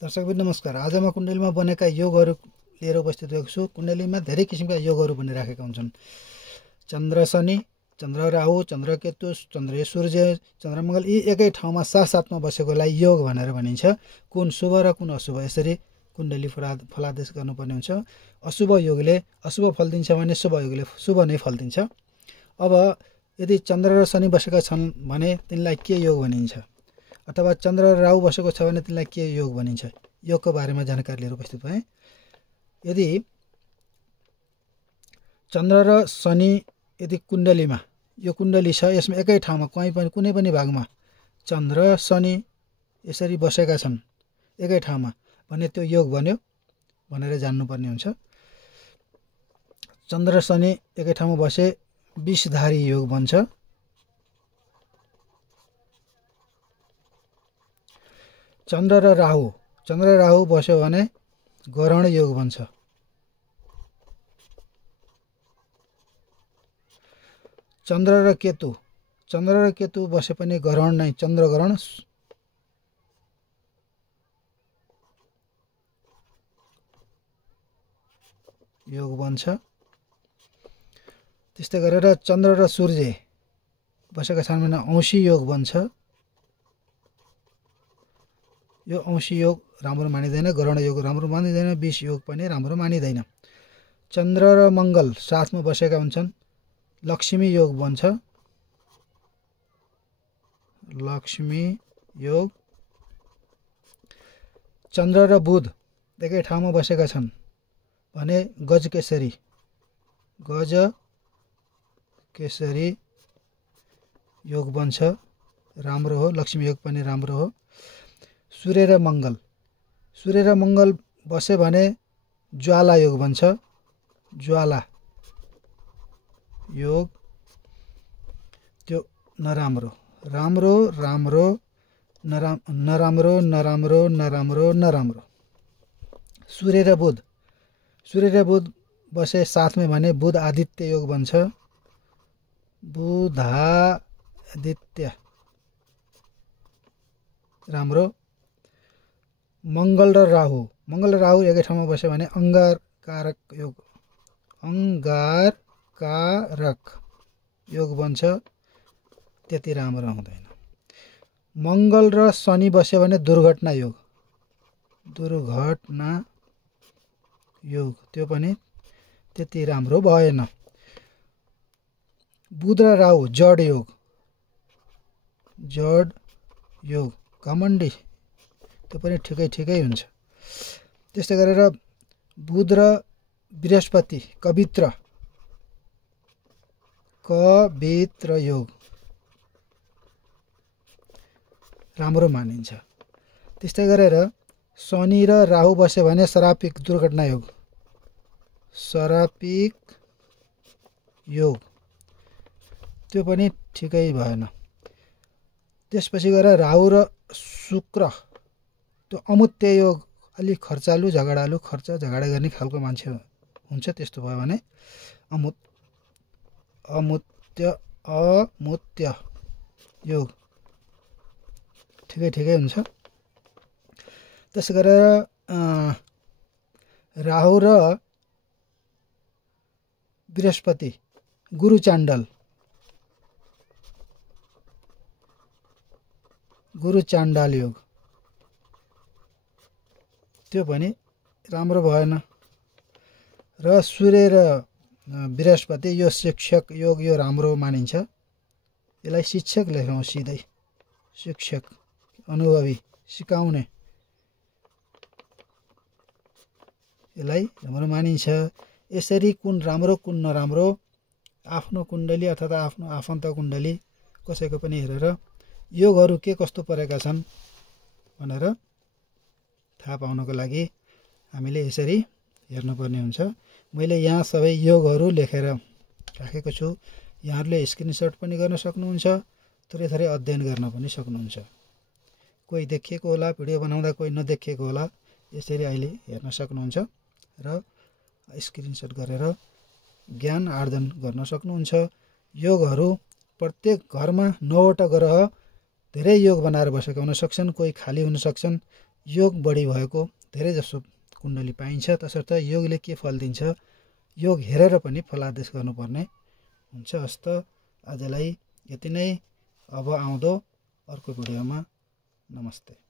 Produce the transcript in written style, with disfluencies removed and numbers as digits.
दर्शकबिन नमस्कार। आज म कुण्डलीमा बनेका योगहरू लिएर उपस्थित भएको छु। कुण्डलीमा धेरै किसिमका योगहरू बनिराखेका हुन्छन्। चन्द्र शनि, चन्द्र राहु, चन्द्र केतु, चन्द्र सूर्य, चन्द्रमङ्गल यी एकै ठाउँमा साथसाथमा बसेकोलाई योग भनेर भनिन्छ। कुन शुभ र कुन अशुभ यसरी कुण्डली फलादेश गर्नुपर्ने हुन्छ। अशुभ योगले अशुभ फल दिन्छ भने शुभ योगले शुभ नै फल दिन्छ। अब यदि चन्द्र र शनि बसेका छन् भने तिनलाई के योग भनिन्छ, अथवा चन्द्र र राहु बसेको छ भने तिनलाई के योग भनिन्छ, योगको बारेमा जानकारी लिएर उपस्थित भएँ। यदि चन्द्र र शनि यदि कुण्डलीमा यो कुण्डली छ, यसमा एकै ठाउँमा कुनै पनि भागमा चन्द्र शनि यसरी बसेका छन् एकै ठाउँमा भने त्यो योग बन्यो भनेर जान्नुपर्ने हुन्छ। चन्द्र शनि एकै ठाउँमा बसे विषधारी योग बन्छ। चन्द्र र राहु बस्यो भने ग्रहण योग बन्छ। चन्द्र र केतु बसे पनि ग्रहण नै, चन्द्रग्रहण योग बन्छ। त्यस्तै गरेर चन्द्र र सूर्य बसेका छन् भने औँसी योग बन्छ। यो औँसी योग राम्रो मानिँदैन, ग्रहण योग राम्रो मानिँदैन, विष योग पनि राम्रो मानिँदैन। चन्द्र र मङ्गल साथमा बसेका हुन्छन्, लक्ष्मी योग बन्छ। लक्ष्मी योग। चन्द्र र बुध एकै ठाउँमा बसेका छन् भने गजकेसरी योग बन्छ, राम्रो हो। लक्ष्मी योग पनि राम्रो हो। सूर्य र मङ्गल बसे भने ज्वाला योग बन्छ। ज्वाला योग त्यो नराम्रो, नराम्रो। सूर्य र बुध बसे साथमै भने बुध आदित्य योग बन्छ। बुधादित्य राम्रो। मङ्गल र राहु एकै ठाउँमा बस्यो भने अंगारकारक योग बन्छ, त्यति राम्रो हुँदैन। मङ्गल र शनि बस्यो भने दुर्घटना योग त्यो पनि त्यति राम्रो भएन। बुध र राहु जड योग घमण्डी त्यो पनि ठिकै हुन्छ। त्यस्तै गरेर बुध र बृहस्पति कवित्र योग राम्रो मानिन्छ। त्यस्तै गरेर शनि र राहु बस्यो भने श्रापिक दुर्घटना योग त्यो पनि ठिकै भएन। त्यसपछि गएर राहु र शुक्र त्यो अमुत्य योग, अलिक खर्चालु झगडा गर्ने खालको मान्छे हुन्छ। त्यस्तो भयो भने अमुत्य योग ठिकै हुन्छ। त्यसै गरेर राहु र बृहस्पति गुरु चाण्डाल योग त्यो पनि राम्रो भएन। र सूर्य र बृहस्पति यो शिक्षक योग यो राम्रो मानिन्छ। यसलाई शिक्षक लेखौँ सिधै, शिक्षक अनुभवी सिकाउने, यसलाई राम्रो मानिन्छ। यसरी कुन राम्रो कुन नराम्रो आफ्नो कुण्डली अथवा आफ्नो आफन्त कुण्डली कसैको पनि हेरेर योगहरू के कस्तो परेका छन् भनेर थाहा पाउनको लागि हामीले यसरी हेर्नुपर्ने हुन्छ। मैले यहाँ सबै योगहरू लेखेर राखेको छु। यहाँहरूले स्क्रिनसट पनि गर्न सक्नुहुन्छ, थोरै अध्ययन गर्न पनि सक्नुहुन्छ। कोही देखिएको होला भिडियो बनाउँदा, कोही नदेखिएको होला, यसरी अहिले हेर्न सक्नुहुन्छ र स्क्रिनसट गरेर ज्ञान आर्जन गर्न सक्नुहुन्छ। योगहरू प्रत्येक घरमा 9वटा ग्रह धेरै योग बनाएर बसेका हुन सक्छन्, कोही खाली हुन सक्छन्। योग बढी भएको धेरैजसो कुण्डली पाइन्छ। तसर्थ योगले के फल दिन्छ, योग हेरेर पनि फलादेश गर्नुपर्ने हुन्छ। हस्त आजलाई यति नै। अब आउँदो अर्को भिडियोमा नमस्ते।